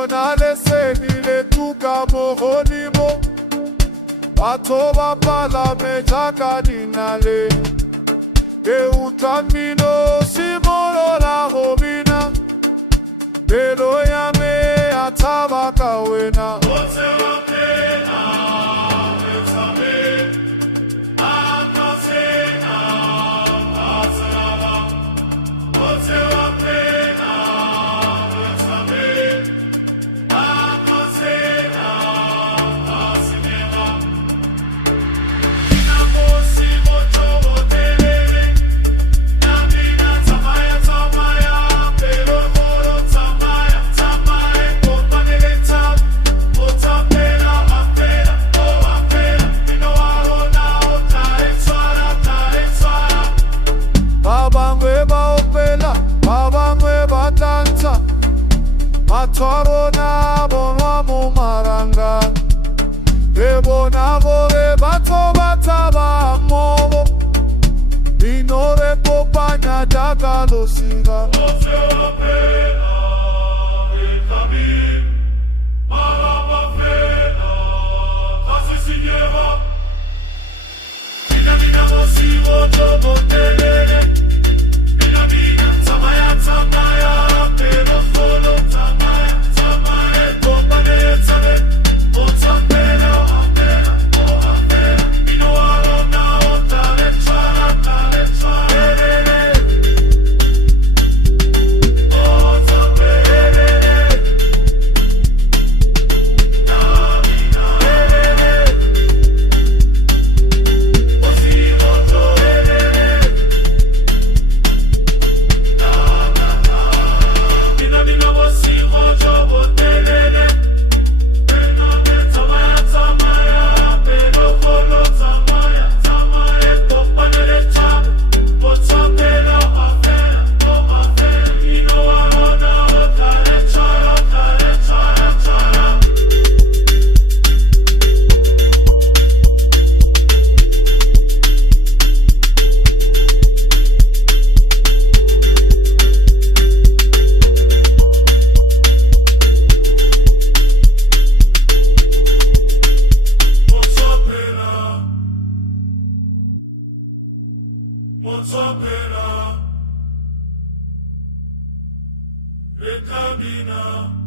bona leseni letuka mogonimo batho ba palame jaaka dinale e utlwa mmino simolola go bina pelo ya me ya thaba ka wena matwaro na bonwa mo maranga e bona gore batho ba taba mobo inore popanya jaaka losika Motsapela, Rekabina.